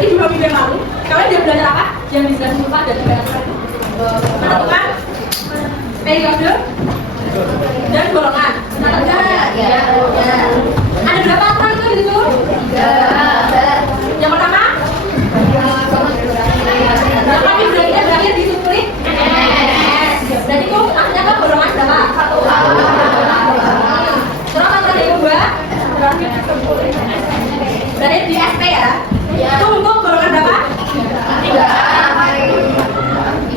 Berarti 2 minggu yang lalu kalian udah belajar apa? Yang di sebelah lupa dan juga menentukan periode dan golongan. Benar enggak? Ya. Ada berapa aturan itu di situ? 3. Yang pertama? Berapa minggu kita berakhir di sukulit? Berarti itu artinya apa? Golongan berapa? 1. Terus aturan yang kedua? Berarti di SP ya? Itu untuk golongan berapa?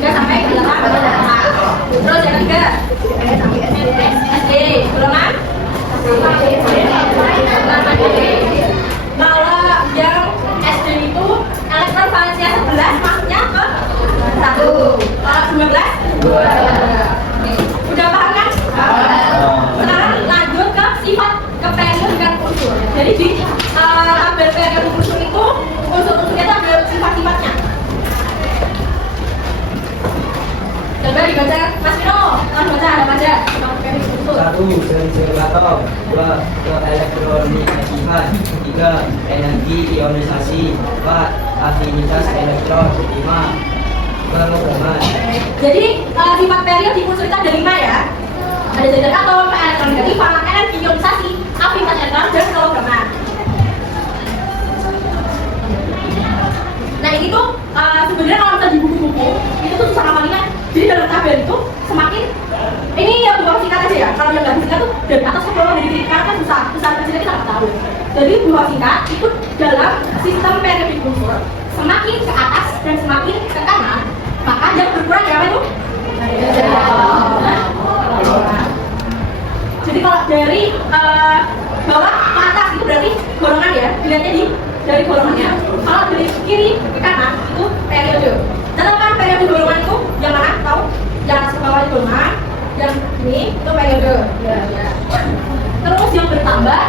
3 sampai 8. Terus yang ketiga? SD. Golongan? Kalau yang SD itu elektron valensia 11 maksudnya ke 1. Kalau 12? 2. Udah paham kan? Sekarang lanjut ke sifat periode dan unsur. Jadi di tabel periode unsur itu unsur-unsurnya itu ada sifat-sifatnya. Coba dibaca Mas Vino, baca ada aja. 1. Ciri-ciri atom. 2. Keelektronikasihan. 3. Energi ionisasi. 4. Afinitas elektron. 5. Kelompok. Jadi sifat periode di unsur itu ada 5 ya. Ada ciri atom, elektronegatifan, energi ionisasi, afinitas elektron, dan kelompok. Nah ini tuh sebenarnya kalau kita di buku-buku itu tuh susah ngapalnya. Jadi dalam tabel itu semakin ini yang buku singkat aja ya. Kalau yang nggak singkat tuh dari atas ke bawah dari kiri kanan kan susah kecilnya kita nggak tahu. Jadi buku singkat itu dalam sistem periodik unsur semakin ke atas dan semakin ke kanan maka yang berkurang ya apa itu? Jadi kalau dari bawah ke atas itu berarti golongan ya. Dilihatnya dari golongannya. Kalau dari kiri ke kanan itu periode. Catatan periode golongan itu yang mana? Tahu? Yang atas ke bawah itu golongan, yang ini itu periode. Ya. Terus yang bertambah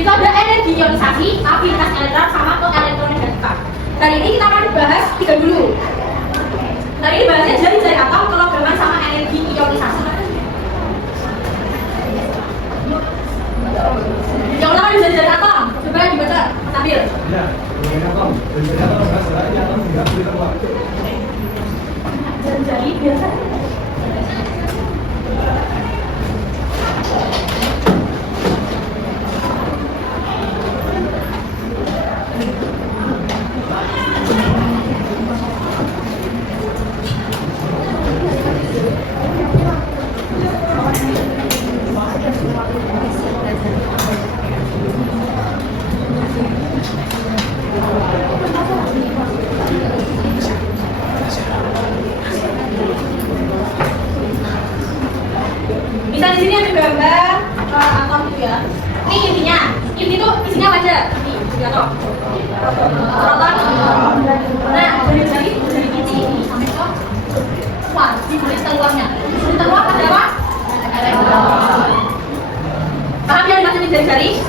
itu ada energi ionisasi, afinitas elektron sama keelektronegatifan. Kali ini kita akan bahas 3 dulu. Kali ini bahasnya jari-jari atom, kelompok sama energi ionisasi. Yang pertama di jari-jari atom, coba dibaca sambil. Ya, atom. Jari atom sebenarnya atom tidak boleh keluar. Jari biasa. Bisa di sini ada gambar atom gitu ya. Ini intinya. Inti itu isinya apa aja? Ini atom. Proton. Nah, dari inti ini sampai ke wah, di kulit keluarnya. Kulit keluar ada apa? Elektron. Paham yang dimaksud jari-jari?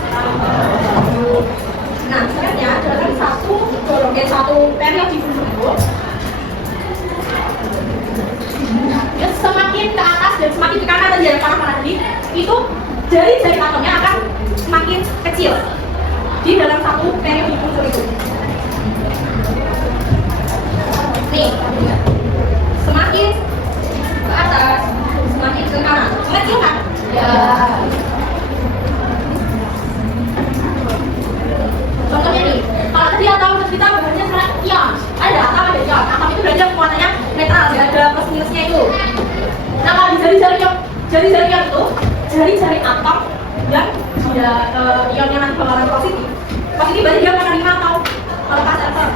Nah, sebenarnya dalam satu periode di unsur itu ya, semakin ke atas dan semakin ke kanan tadi yang panah tadi itu jari-jari atomnya akan semakin kecil di dalam satu periode unsur itu. Nih, semakin ke atas, semakin ke kanan, kecil kan? Ya. Contohnya nih, kalau tadi atom kita bahasnya sekarang ion, ada atom ada ion. Atom itu berarti muatannya netral, nggak ada plus minusnya itu. Nah kalau di jari-jari ion itu, jari-jari atom yang dia ionnya nanti bakalan positif berarti dia menerima atau melepas elektron.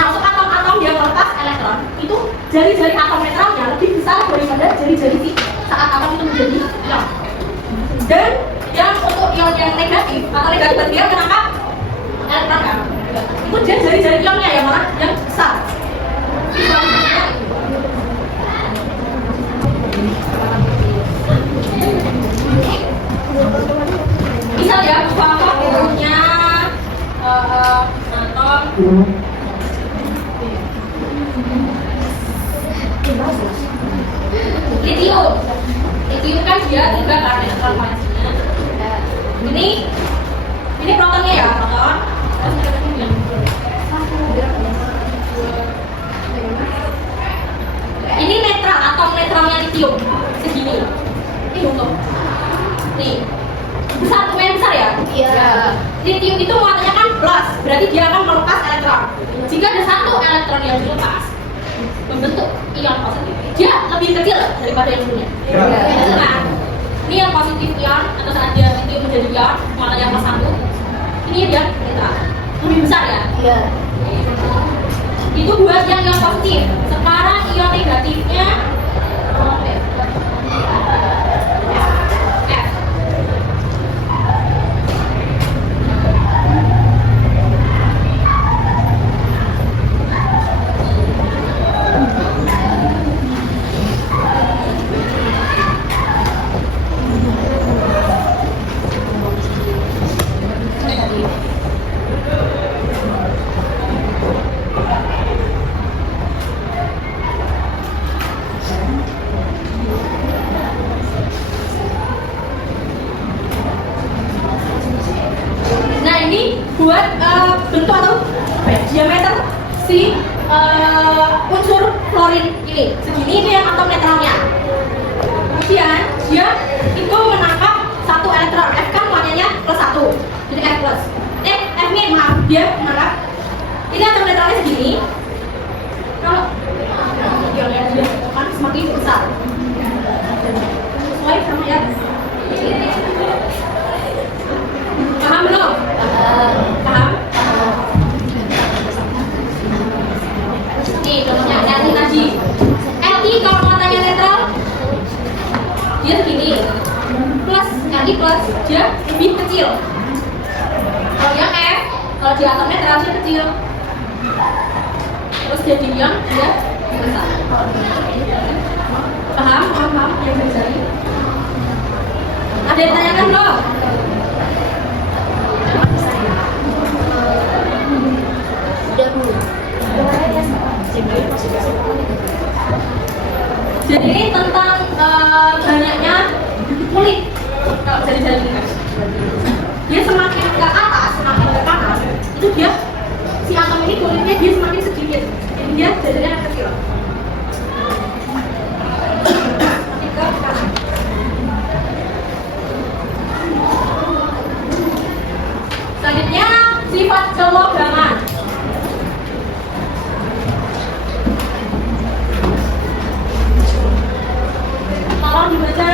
Nah untuk atom-atom dia melepas elektron itu jari-jari atom netralnya lebih besar daripada jari-jari saat atom itu menjadi ion. Dan yang untuk ion yang negatif atau negatif dia menangkap elektron kan? Itu dia jari-jari ionnya yang mana yang besar. Misal ya, apa punya atom litium. Litium kan dia 3 kan elektron valensinya. Ini protonnya ya, proton. litium segini. Ini untuk nih besar, lumayan besar ya. Iya. Litium itu muatannya kan plus, berarti dia akan melepas elektron. Jika ada satu elektron yang dilepas, membentuk ion positif. Dia lebih kecil daripada yang sebelumnya. Ya. Nah, ini yang positif ion atau saat dia litium menjadi ion, muatannya plus satu. Ini dia netral, lebih besar ya. Iya. Itu buat yang ion positif. Sekarang ion negatifnya F. Nah ini buat bentuk atau diameter si unsur fluorin ini. Segini itu yang atom netralnya. Kemudian dia itu menangkap satu elektron. F kan muatannya plus satu, jadi F plus. F nih maaf, dia menangkap. Ini atom netralnya segini. Kalau ionnya dia kan semakin besar. Sesuai sama ya. Paham belum? Paham? Nih contohnya LI tadi. LI kalau muatannya netral dia segini. Plus LI plus dia lebih kecil. Kalau yang F, kalau di atom netral dia kecil. Terus jadi ion dia besar. Paham? Paham? Yang terjadi? Ada yang tanyakan belum? Udah Bu. Jadi ini tentang banyaknya kulit kalau jari-jari ini. Dia semakin ke atas, semakin ke kanan, itu dia si atom ini kulitnya dia semakin sedikit. Jadi dia jadinya kecil. Semakin ke kanan. Selanjutnya sifat kelogaman. Tolong dibaca.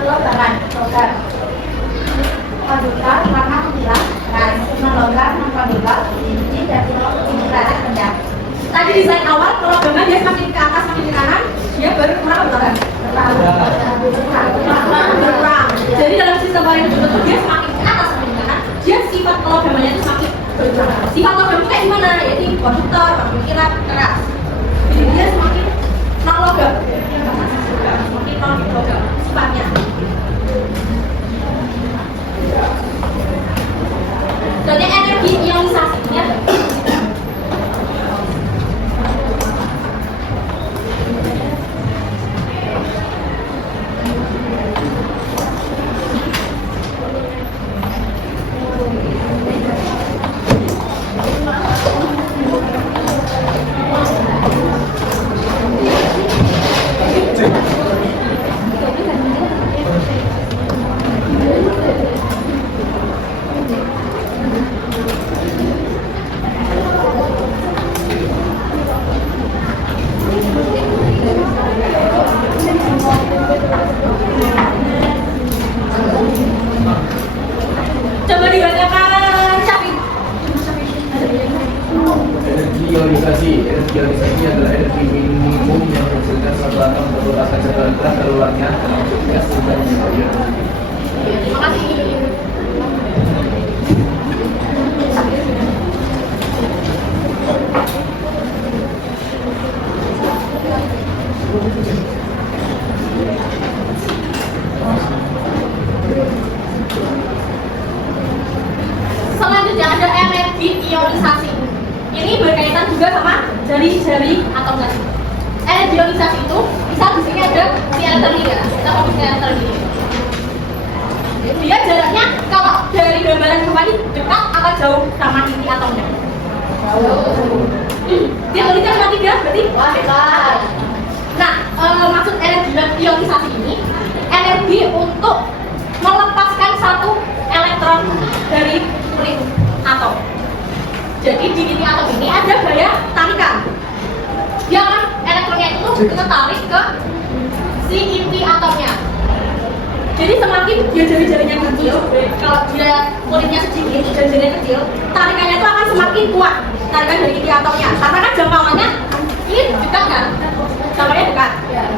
Logam, logam. Paduka warna putih, ras, logam, paduka, ini dari logam rendah. Tadi di slide awal kelogaman dia semakin ke atas, semakin ke kanan, dia baru kurang berkurang. Berkurang. Jadi dalam sistem baris terbentuk dia semakin ke atas, semakin ke kanan, dia sifat kelogamannya itu semakin berkurang. Sifat logam itu kayak gimana? Yaitu konduktor, pemikiran, keras. Jadi dia semakin non logam, semakin non logam sifatnya. Jadi energi ionisasinya coba dibacakan Syafiq. Energi ionisasi adalah energi minimum yang menghasilkan suatu atom atau akan setelah keluarnya gas bukan ion. Terima kasih. Selanjutnya ada energi ionisasi. Ini berkaitan juga sama jari-jari atom tadi. Energi ionisasi itu misal di sini ada si elektron ini ya, kita fokus ke elektron ini. Dia jaraknya kalau dari gambaran kembali dekat atau jauh sama inti atomnya? Jauh. Dia tulisnya cuma 3, berarti Wah, hebat. nah, maksud energi ionisasi ini energi untuk melepaskan satu elektron dari kulit atom. Jadi di inti atom ini ada gaya tarikan. Dia kan elektronnya itu ketarik ke si inti atomnya. Jadi semakin dia jari-jarinya kecil, kalau dia kulitnya sedikit, jari-jarinya kecil, tarikannya itu akan semakin kuat. Tarikan dari inti atomnya, karena kan jangkauannya ini dekat kan, jangkauannya dekat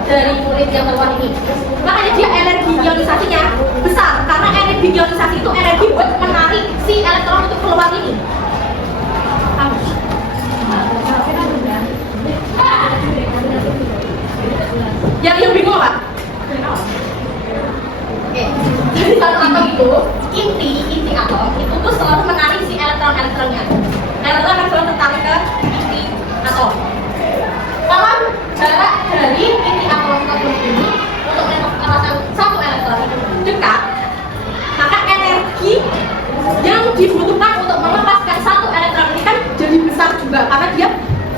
dari kulit yang terluar ini. Makanya dia energi ionisasinya besar, karena energi ionisasi itu energi buat menarik si elektron untuk keluar ini. Yang bingung apa? Oke, jadi satu atom itu inti atom itu tuh selalu menarik si elektronnya. Elektron tertarik ke inti atom. Kalau jarak dari inti atom ke kulit ini untuk melepaskan satu elektron dekat, maka energi yang dibutuhkan untuk melepaskan satu elektron ini kan jadi besar juga karena dia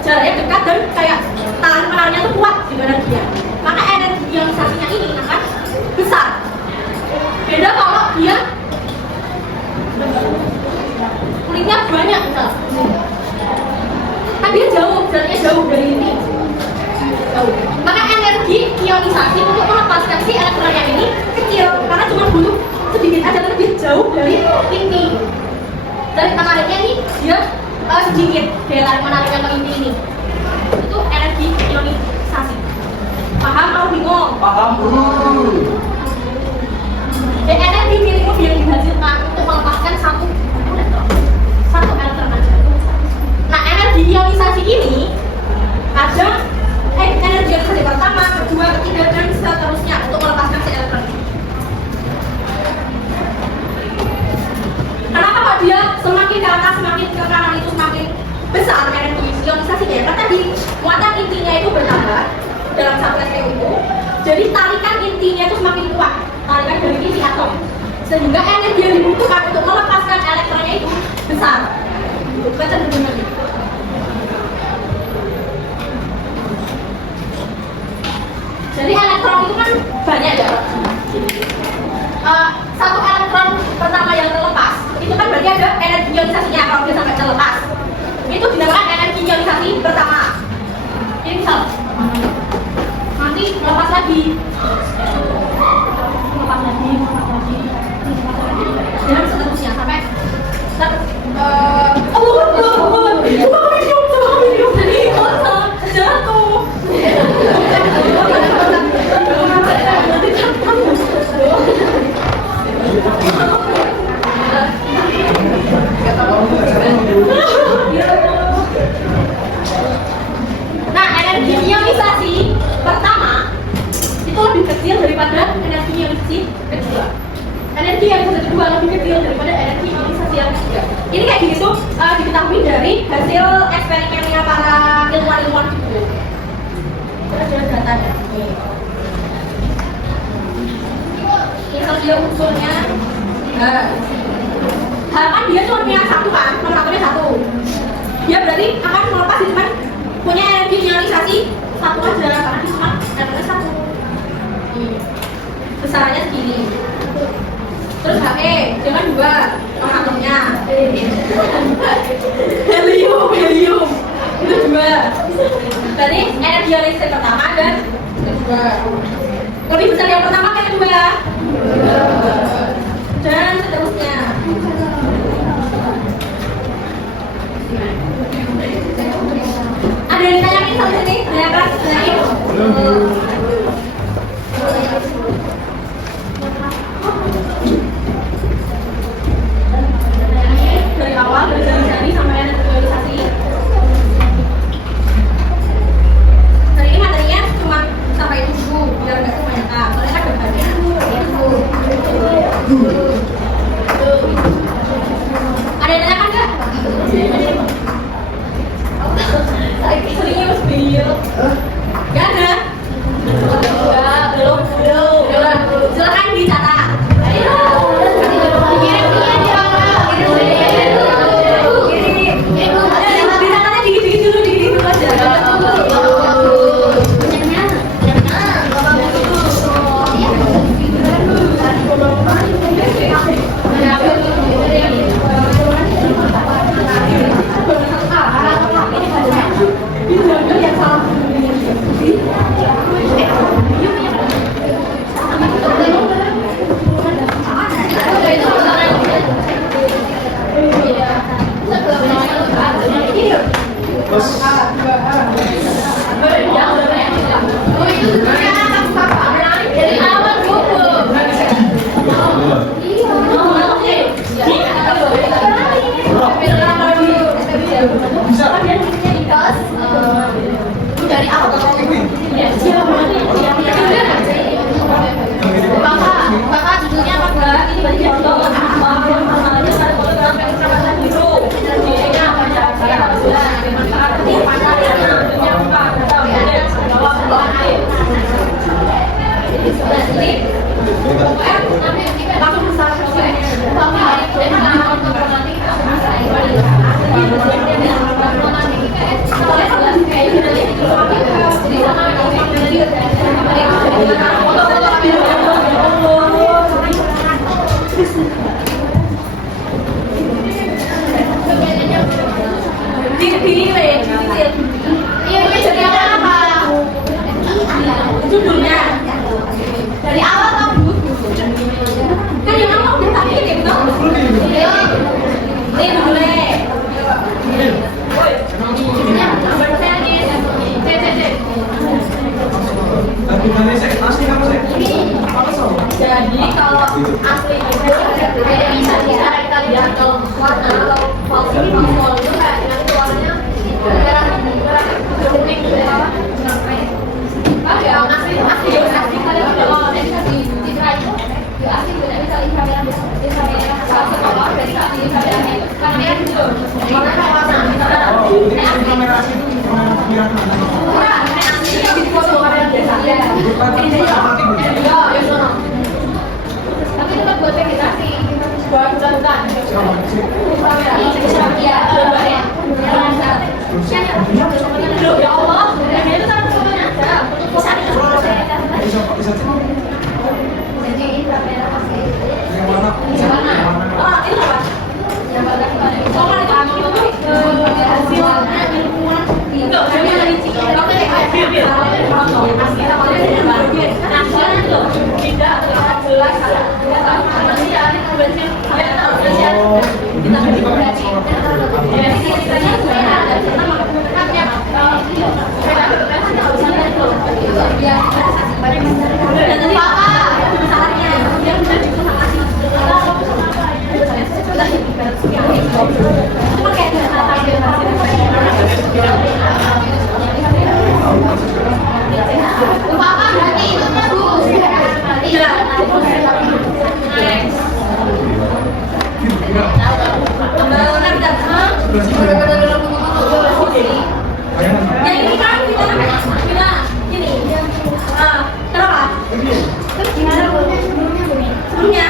jaraknya dekat dan kayak tahan menariknya itu kuat dibanding dia. Maka energi ionisasinya ini akan besar. Beda kalau dia kulitnya banyak misal. Kan dia jauh, jaraknya jauh dari inti. Jauh. Maka energi ionisasi untuk melepaskan si elektronnya ini kecil karena cuma butuh sedikit aja lebih jauh dari inti. Dari menariknya ini dia sedikit daya tarik menariknya ke inti ini. Itu energi ionisasi. Paham atau bingung? Paham, Bro. Energi minimum yang dihasilkan untuk melepaskan satu elektron aja. Nah, energi ionisasi ini ada energi ionisasi pertama, kedua, ketiga, dan seterusnya untuk melepaskan si elektron ini. Kenapa kok dia semakin ke atas, semakin ke kanan itu semakin besar energi ionisasinya? Karena di muatan intinya itu bertambah dalam satu SPU itu, jadi tarikan intinya itu semakin kuat, tarikan dari inti atom, sehingga energi yang dibutuhkan untuk melepaskan elektronnya itu besar. Baca dulu. Jadi elektron itu kan banyak ya. Satu elektron pertama yang terlepas itu kan berarti ada energi ionisasinya kalau dia sampai terlepas. Itu dinamakan energi ionisasi pertama. Ini misal nanti lepas lagi, dan seterusnya sampai jatuh. Nah, energi ionisasi pertama itu lebih kecil daripada energi ionisasi kedua. Energi ionisasi kedua lebih kecil daripada energi ionisasi yang ketiga. Ini kayak gitu diketahui dari hasil eksperimennya para ilmuwan itu. Ada datanya. Ini dia unsurnya. Kan dia cuma punya satu kan, nomor satunya satu. Dia berarti akan melepas cuma punya energi ionisasi satu aja karena dia cuma energinya satu. Besarannya segini. Terus He, dia kan juga nomor atomnya. Helium itu dua. Jadi energi ionisasi pertama dan kedua. Lebih besar yang pertama kan kedua. Dan seterusnya. Ada yang ditanyain sampai sini? Tanyakan, tanyain. Dari awal, dari sampai naturalisasi. Hari ini materinya cuma sampai itu dulu, biar nggak kebanyakan. Soalnya kan gambarnya itu. Ada yang tanyakan nggak? Serius, beliau. Gak ada? Belum. Silakan dicatat. Ayo. Dicatatnya dikit-dikit dulu aja. langsung besar judulnya dari awal kamu kan yang awal udah tadi ya betul ini boleh jadi kalau asli itu kayak bisa kita lihat kalau warna atau palsu itu kayak nanti warnanya merah kuning ya asli kalau dari citra itu ya asli tidak bisa lihat kamera kalau dari kamera itu kamera itu warna kamera asli itu asli yang di foto kamera biasa ya tapi itu kan buat vegetasi buat hutan ya Allah itu kan fotonya ada jadi kamera pakai yang mana? Oh, itu apa? Yang bagus banget. Oh, kan itu hasilnya ilmuwan. Enggak, saya dari Cina. Kalau kayak biar asli awalnya dari bagian. Nah, sekarang itu tidak jelas ada. Nanti ya ini kemudian saya tahu kita berarti. Jadi ceritanya saya ada cerita makanya ya dan tadi apa besarnya dia bisa dikonsultasi apa berarti itu bagus iya pembangunan dan ya ini kan kita ini kenapa? Terus gimana sebelumnya?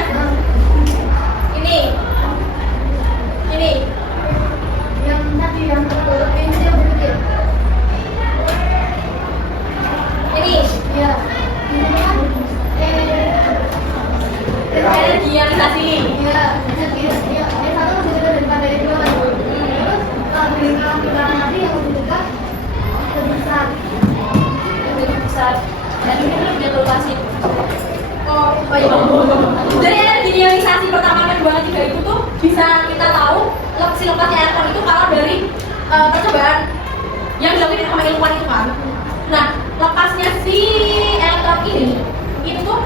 Ini yang tadi yang tertutup ini yang berikut ini ya energi yang dikasih ya yang satu lebih dekat daripada yang dua terus kalau di belakang nanti yang lebih dekat lebih besar dan ini lebih lokasi oh iya dari energi ionisasi pertama, kedua, ketiga itu tuh bisa kita tahu lokasi elektron itu kalau dari percobaan yang dilakukan sama ilmuwan itu kan. Nah, lokasinya si elektron ini tuh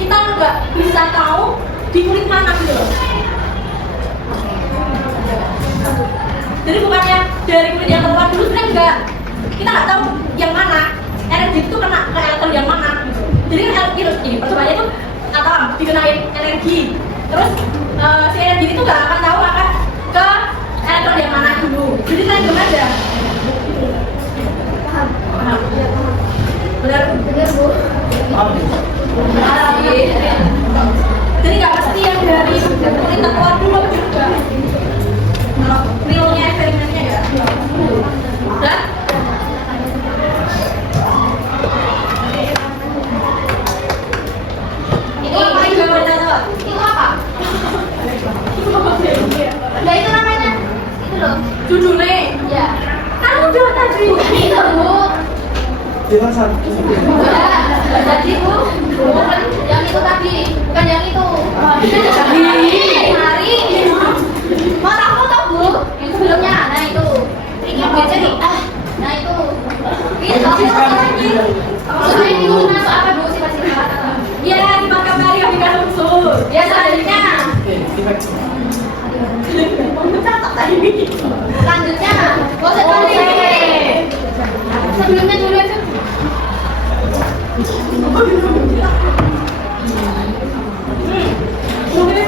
kita nggak bisa tahu di kulit mana gitu loh. Jadi bukannya dari kulit yang keluar dulu kan enggak, kita nggak tahu yang mana energi itu kena ke elektron yang mana gitu. Jadi kan ini percobaannya itu apa dikenain energi, terus si energi itu nggak akan tahu akan ke elektron yang mana dulu. Jadi random aja. Paham? Benar bu. Jadi nggak pasti yang dari kita keluar dulu juga. Realnya eksperimennya ya. Udah? Ini juga benar tuh. Itu apa? Nah itu namanya itu loh. Judulnya? Ya. Kan udah tadi. Itu bu. Kita satu. Jadi bu, bukan yang itu tadi, bukan yang itu. Hari. Mau tahu tau bu? Yang sebelumnya, nah itu. Ini baca nih. Nah itu. Itu lagi. Maksudnya ini masuk apa bu sifat-sifat? Ya dimakan dari Afrika Unsur. Ya selanjutnya. Lanjutnya, gosok sebelumnya dulu itu. Mungkin